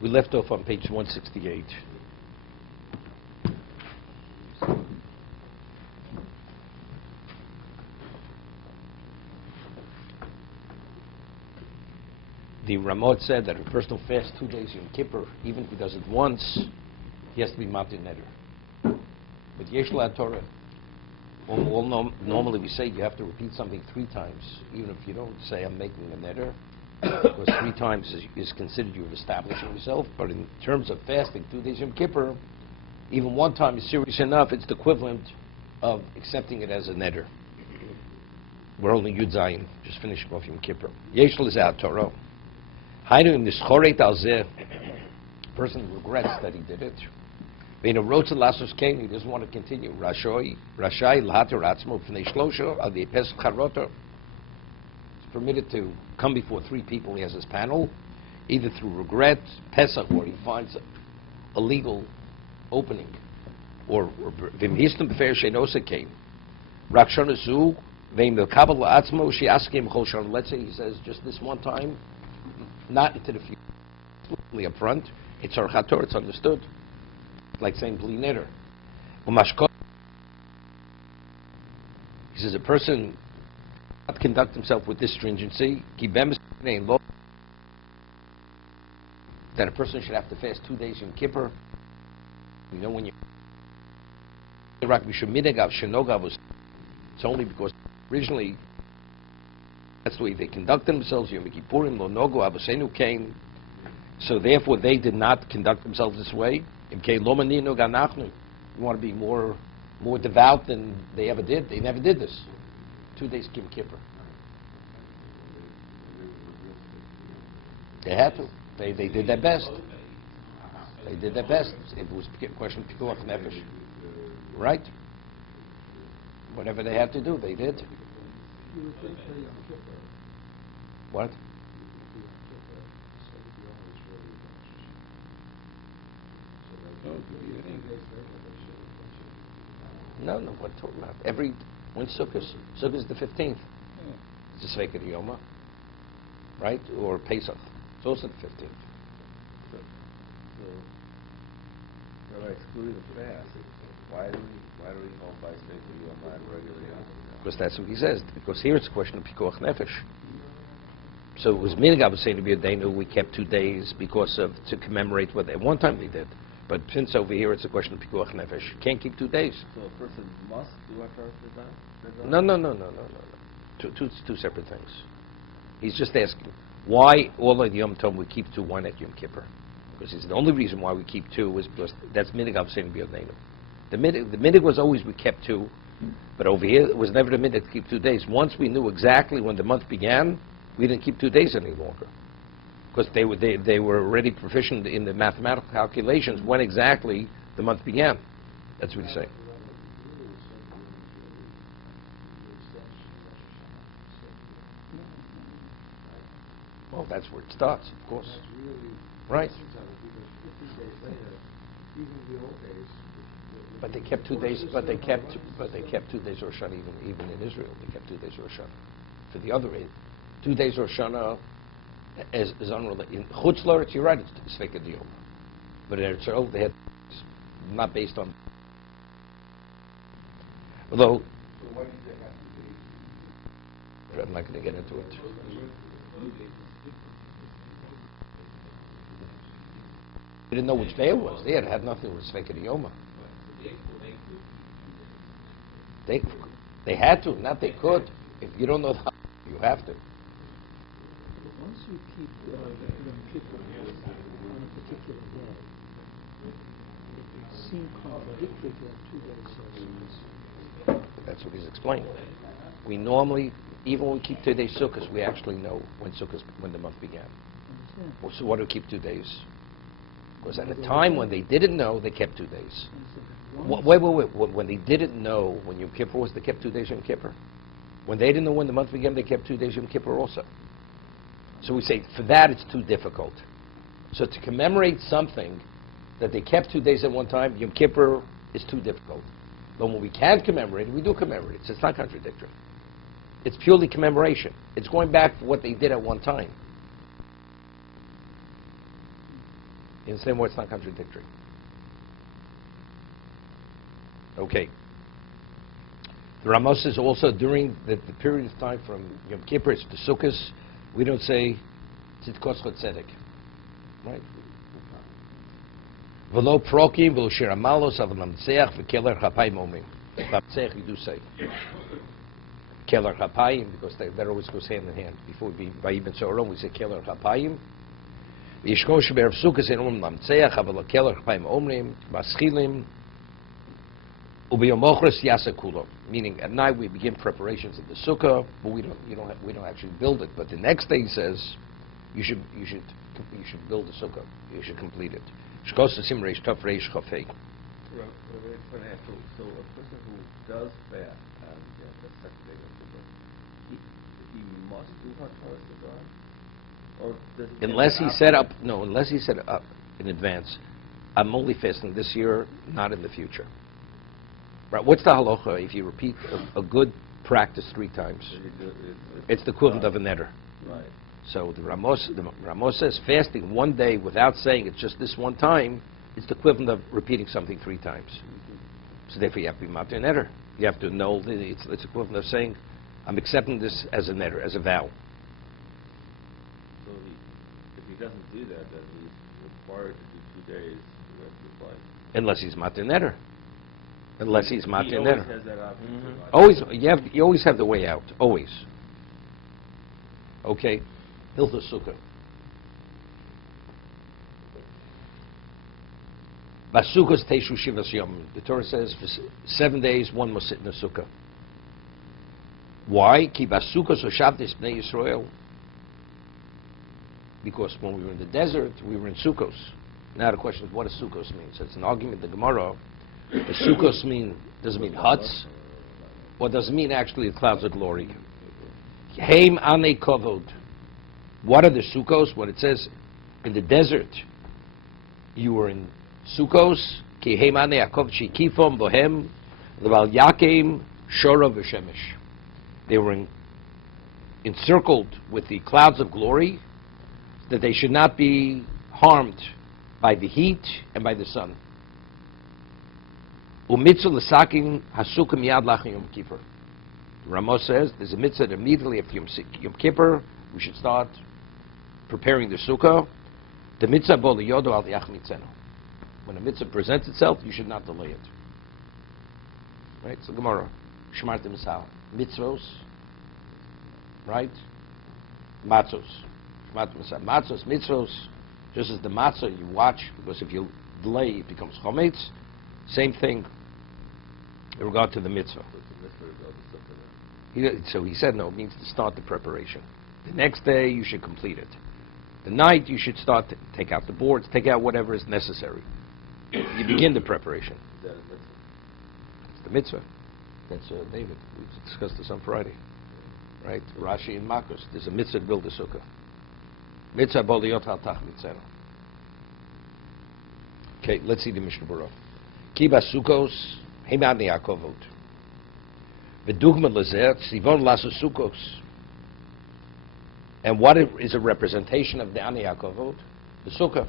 We left off on page 168. The Ramot said that a person who fasts 2 days Yom Kippur, even if he does it once, he has to be matin neder. But Yesh La Torah, normally we say you have to repeat something 3 times, even if you don't say I'm making a neder, because 3 times is considered you're establishing yourself. But in terms of fasting 2 days Yom Kippur, even 1 time is serious enough. It's the equivalent of accepting it as a neder. We're only Yud Zayin, just finishing off Yom Kippur. Yesh La Torah. In this choret al zeh, person regrets that he did it. When a rotza lasos came, he doesn't want to continue. Rashai lahater atzmo fnei shlosha al the pesach charoter. He's permitted to come before 3 people. He has his panel, either through regret, pesach, or he finds a legal opening, or v'mhistam b'fer sheinosa came. Rakshana zu ve'im l'kabel la'atzmo she'askim chol shana. Let's say he says just this one time, not into the future, up front. It's archator, it's understood. Like saying bli neder. He says a person not conduct himself with this stringency, that a person should have to fast 2 days in Kippur. You know when you it's only because originally that's the way they conduct themselves. Yom Kippurim lo nogo abosenu came, so therefore they did not conduct themselves this way. You want to be more devout than they ever did. They never did this. 2 days Yom Kippur. They had to. They did their best. They did their best. It was a question of pikuach nefesh, right? Whatever they had to do, they did. What? No, what talking about? When Sukkot is the 15th. It's the Sveika Yoma, right? Or Pesach. It's also the 15th. So excluding the fast, why do we qualify Sveika Yoma and regular Yom? Because that's what he says. Because here it's a question of pikuach nefesh. So it was Minigab was saying to be a Danu, we kept 2 days to commemorate what one time they did. But since over here it's a question of pikuach nefesh, you can't keep 2 days. So a person must do Haftarah? No. Two separate things. He's just asking why all of the Yom Tov we keep 2, why not Yom Kippur? Because it's the only reason why we keep 2 is because that's Minigab saying to be a Danu. The minig was always we kept 2, but over here it was never the minig to keep 2 days. Once we knew exactly when the month began, we didn't keep 2 days any longer, because they were already proficient in the mathematical calculations when exactly the month began. That's what he's saying. Well, that's where it starts, of course. Right. But they kept 2 days. But they kept 2 days Rosh Hashanah even in Israel. They kept 2 days Rosh Hashanah. For the other 2 days Rosh Hashanah is unrelated. In Chutz La'aretz, you're right, it's Sveika Yoma. But in Eretz they had not based on. Although I'm not going to get into it. They didn't know which day it was. They had nothing with Sveika Yoma. They had to, not they could. If you don't know how, you have to. Once you keep Yom Kippur on a particular day, it seems contradictory to have 2 days. That's what he's explaining. We normally, even when we keep 2 days Sukkot, we actually know when the month began. Well, so why do we keep 2 days? Because at the time when they didn't know, they kept 2 days. Wait. When they didn't know when Yom Kippur was, they kept 2 days Yom Kippur. When they didn't know when the month began, they kept 2 days Yom Kippur also. So we say, for that, it's too difficult. So to commemorate something that they kept 2 days at one time, Yom Kippur is too difficult. But when we can commemorate it, we do commemorate it. So it's not contradictory. It's purely commemoration. It's going back to what they did at one time. In the same way, it's not contradictory. Okay. The Ramos says also during the period of time from Yom Kippur to Sukkot, we don't say Tzidkos Tzedek. Right? V'lo prokim v'lo shir amalos av namtzeach v'keler chapayim omrim. Namtzeach you do say. Keler chapayim, because that always goes hand in hand. Before we Vayibin Soron, we say Keler chapayim. V'yishko shebe'er Sukkot en namtzeach v'lo keler chapayim omrim v'aschilim u'biyom ochres yasa kulo. Meaning at night we begin preparations of the sukkah, but we don't actually build it. But the next day he says you should build the sukkah. You should complete it. Saragossa sim reish tov reish chafei. So a person who does fast and the second day of Sukkot, he must do hashtaras to God, or does he Unless he set up in advance. I'm only fasting this year, not in the future. Right? What's the halacha if you repeat a good practice 3 times? It's the equivalent of a neder. Right. So the Ramos says fasting one day without saying it's just this one time, it's the equivalent of repeating something 3 times. So therefore you have to be matir neder. You have to know that it's equivalent of saying, I'm accepting this as a neder, as a vow. So if he doesn't do that, then he's required to do 2 days the rest of his life. Unless he's matir neder. Unless he's matir He neder. always has that option. Always, you always have the way out. Always. Okay. Hilchos Sukkah. Basukos teishu shivas yom. The Torah says for 7 days one must sit in a sukkah. Why? Ki basukos oshavtes bnei Yisrael. Because when we were in the desert, we were in sukkos. Now the question is, what does sukkos mean? So it's an argument in the Gemara. Does sukkos does it mean huts? Or does it mean actually the clouds of glory? Heim ane kovod. What are the sukkos? What it says in the desert, you were in sukkos. Ki heim ane akov shikifom bohem leval yakim shora v'shemesh. They were encircled with the clouds of glory, that they should not be harmed by the heat and by the sun. Umitzvah l'sakin hasukkah miyad lachem Yom Kippur. Ramos says there's a mitzvah that immediately after Yom Kippur we should start preparing the sukkah. The mitzvah bo liyodo al yach mitzenu. When a mitzvah presents itself, you should not delay it. Right? So Gemara, Shmartim Misal, mitzvos, right? Matzos, Shmartim Misal, matzos, mitzvos. Just as the matzah you watch, because if you delay, it becomes chometz. Same thing in regard to the mitzvah. So he said no, it means to start the preparation. The next day you should complete it. The night you should start to take out the boards, take out whatever is necessary. You begin the preparation. It's the mitzvah. That's David. We discussed this on Friday. Right? Rashi and Makos. There's a mitzvah to build a sukkah. Mitzvah boliyot al tach mitzvah. Okay, let's see the Mishna Berura. Kiba Sukkos, Heimad Yakovot. V'dugma lezeh, Tzivon lasu Sukkos. And what is a representation of the Ani Yakovot? The Sukkah.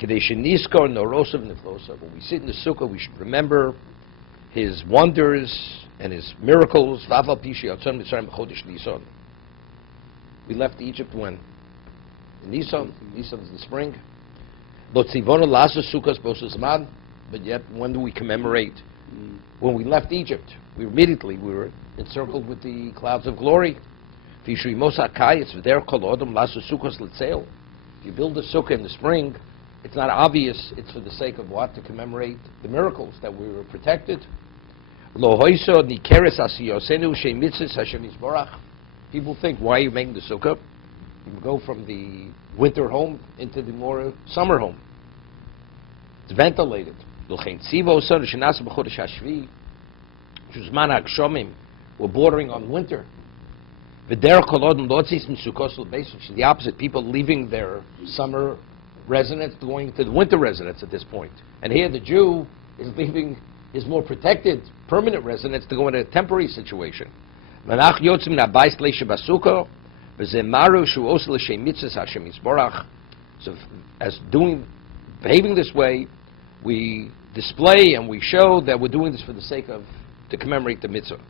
Kedei sheniskor norosav niflosav. When we sit in the Sukkah, we should remember his wonders and his miracles. V'aval pishi yotzon mitzrayim b'chodesh Nisan. We left Egypt when? In Nisan. Nisan is the spring. But yet, when do we commemorate? When we left Egypt, we were encircled with the clouds of glory. If you build a sukkah in the spring, it's not obvious. It's for the sake of what? To commemorate the miracles that we were protected. People think, why are you making the sukkah? You go from the winter home into the more summer home. It's ventilated. We're bordering on winter. Which is the opposite. People leaving their summer residence, going to the winter residence at this point. And here the Jew is leaving his more protected, permanent residence to go into a temporary situation. So as doing behaving this way, we display and we show that we're doing this for the sake of, to commemorate the mitzvah.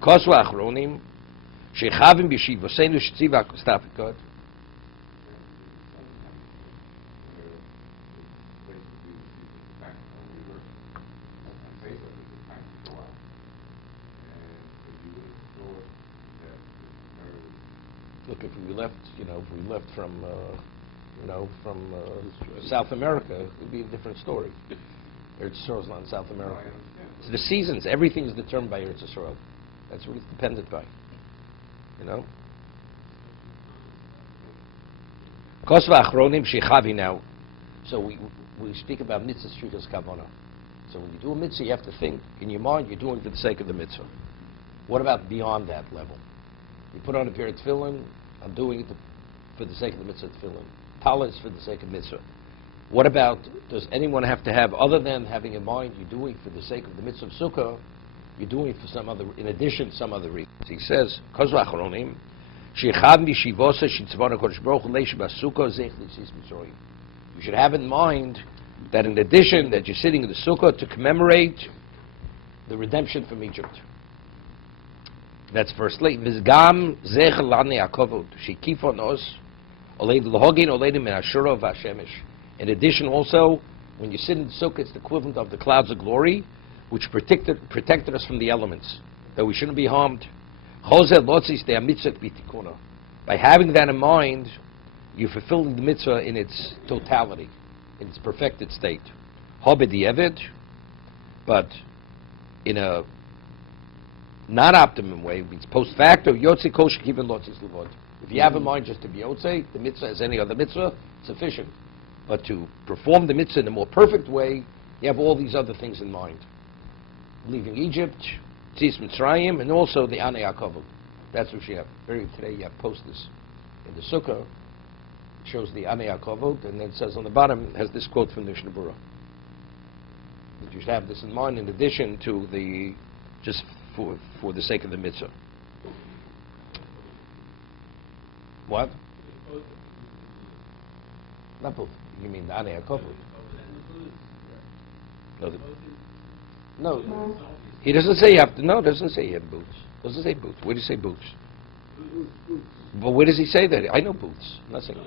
Kosu achronim, shechavim b'shivosenu sh'tziva kostapikot. Look, if we left, if we left from, South America, it would be a different story. Eretz Yisrael is not in South America. It's the seasons. Everything is determined by Eretz Yisrael. That's what it's dependent by. Kosva achronim shechavi now. So we speak about mitzvah shrikas kavanah. So when you do a mitzvah, you have to think in your mind you're doing it for the sake of the mitzvah. What about beyond that level? You put on a pair of tefillin, I'm doing it for the sake of the mitzvah tefillin. Talis for the sake of mitzvah. What about, does anyone have to have, other than having in mind you're doing for the sake of the mitzvah of sukkah, you're doing it for some other, in addition, some other reasons. He says, Kozu achronim, sheichad mishivosa shitzvona kodesh baruch hu leish basukkah zech litzis mitzrayim. You should have in mind that in addition, that you're sitting in the sukkah to commemorate the redemption from Egypt. That's firstly. Mizgam zech lani akovod shekifon os oleid lohogin oleidim min ashura v'ashemish. In addition, also, when you sit in the sukkah, it's the equivalent of the clouds of glory, which protected us from the elements, that we shouldn't be harmed. By having that in mind, you're fulfilling the mitzvah in its totality, in its perfected state. But in a not optimum way, it means post facto, if you have in mind just to be yotze, the mitzvah as any other mitzvah, sufficient. But to perform the mitzvah in a more perfect way, you have all these other things in mind. Leaving Egypt, Tzis Mitzrayim, and also the Anei HaKavod. That's what you have. Today you have posters in the Sukkah. It shows the Anei HaKavod, and then it says on the bottom, it has this quote from the Mishna Berura. That you should have this in mind in addition to the, just for the sake of the mitzvah. What? Not both. You mean the Anei HaKavod? No, he doesn't say you have to. No, it doesn't say you have boots. It doesn't say boots. Where does he say boots? But where does he say that? I know boots. Nothing.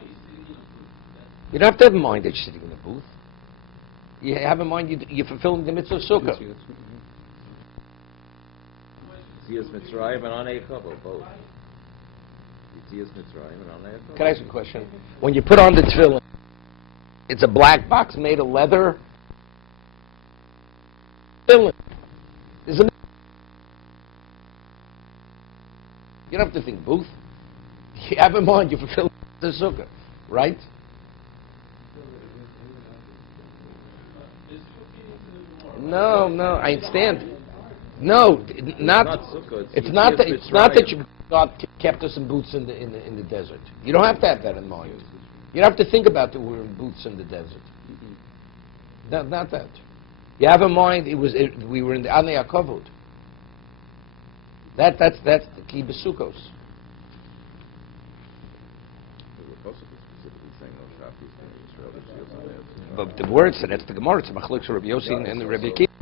You don't have to have in mind that you're sitting in a booth. You have in mind you're fulfilling the mitzvah of sukkah. Yitzias Mitzrayim and Anei HaKavod, both. Yitzias Mitzrayim and Anei HaKavod. Can I ask you a question? When you put on the tefillin, it's a black box made of leather. You don't have to think booth. You have in mind you fulfill the sukkah, right? No, I understand. No, not. It's not that you God kept us in boots in the desert. You don't have to have that in mind. You don't have to think about that we're in boots in the desert. Not that. You have in mind we were in the Anei HaKavod. That's the key besukos. But the word said that's the Gemara. It's Machlokes Rabbi Yossi and the Rabbi Kitab.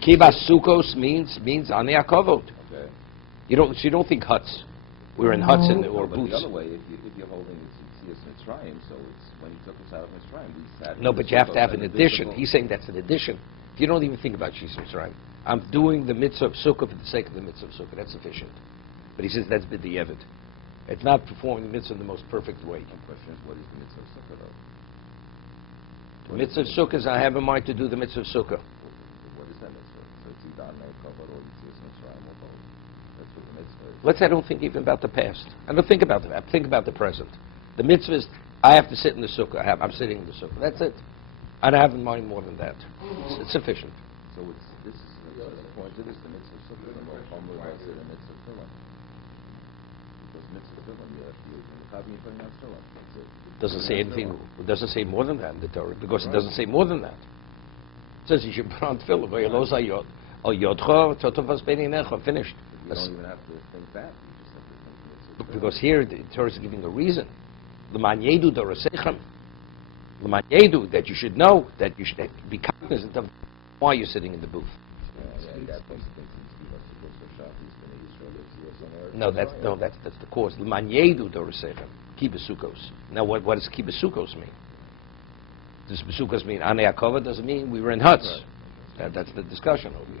Kiba sukos means Anei HaKavod. Okay. You don't think huts. We're in huts or boots. The other way, if you're holding Yitzias Mitzrayim, so it's when he took us out of Mitzrayim, we sat. No, but you have to have an addition. He's saying that's an addition. If you don't even think about Yitzias Mitzrayim, I'm doing the mitzvah of sukkah for the sake of the mitzvah of sukkah. That's sufficient. But he says that's b'di'evid. It's not performing the mitzvah in the most perfect way. The question is, what is the mitzvah of sukkah, though? The mitzvah of sukkah is I have in mind to do the mitzvah of sukkah. What is that mitzvah? So it's either Anei HaKavod or Yitzias Mitzrayim or both. That's what the mitzvah is. Let's say I don't think even about the past. I don't think about the past. I think about the present. The mitzvah is I have to sit in the sukkah. I'm sitting in the sukkah. That's it. I don't have in mind more than that. It's sufficient. So this is the point to this, the mitzvah of sukkah, the more humble was it, the mitzvah of tefillin. Because mitzvah of tefillin, you have to use in the Kitab, you're putting on tefillin. That's it. Doesn't say anything. It doesn't say more than that in the Torah because it doesn't say more than that. It says you should put on tefillin. Finished. You don't even have to think that. You just have to think mitzvah. Because here the Torah is giving a reason. You L'man yedu, that you should know, that you should be cognizant of why you're sitting in the booth. No, that's the cause. L'man yedu dorasechem, kibesukos. Now, what does kibesukos mean? Does besukos mean anei akova? Does it mean we were in huts? Right. That's the discussion over here.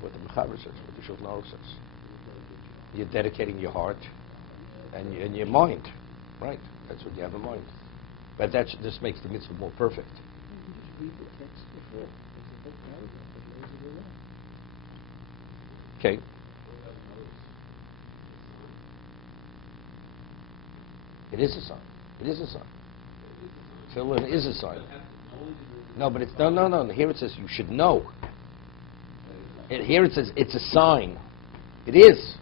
What the Mechaber says, what the Shulchan Aruch says. You're dedicating your heart and your mind, right? That's what you have in mind. But this makes the mitzvah more perfect. Okay. It is a sign. It is a sign. Tefillin is a sign. No, but it's no. Here it says you should know. Here it says it's a sign. It is.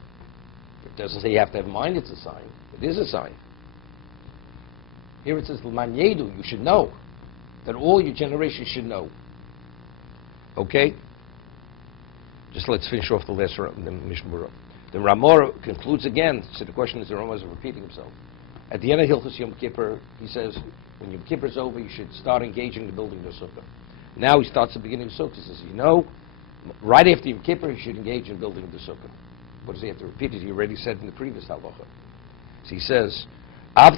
It doesn't say you have to have mind. It's a sign. It is a sign. Here it says l'man yedu. You should know that all your generation should know. Okay. Just let's finish off the last the Mishna Berura. The Ramor concludes again. So the question is, the Ramor is repeating himself. At the end of Hilchos Yom Kippur, he says, when Yom Kippur is over, you should start engaging the building of the sukkah. Now he starts the beginning of sukkah. He says, right after Yom Kippur, you should engage in building of the sukkah. What does he have to repeat it? He already said in the previous halacha. So he says, what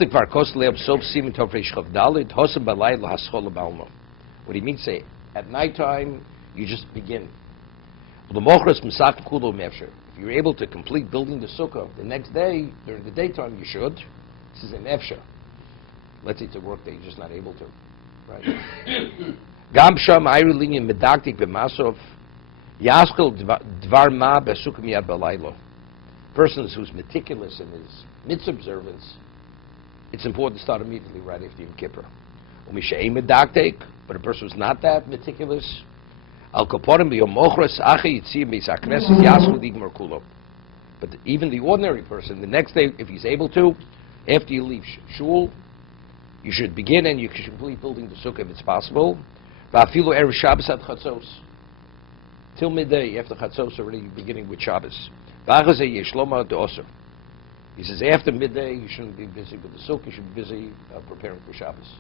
he means say, at nighttime, you just begin. If you're able to complete building the sukkah the next day, during the daytime, you should. This is an efsha. Let's say it's a work day, you're just not able to. Right? Gam sham ayrulinyan medaktik b'masov yaskel dvar ma besukim yad balaylo. Person who's meticulous in his mitzvah observance, it's important to start immediately right after Yom Kippur. Umishe'ei medaktik, but a person who's not that meticulous, al kaporim b'yom mochras achi yitzim b'isaknes yaskel digmar kulo. But even the ordinary person, the next day, if he's able to, after you leave shul, you should begin and you should complete building the sukkah if it's possible. Va'afilu erev Shabbos at Chatzos. Till midday, after Chatzos already, you're beginning with Shabbos. V'achazeh yeshloma de'oser. He says after midday, you shouldn't be busy with the sukkah, you should be busy preparing for Shabbos.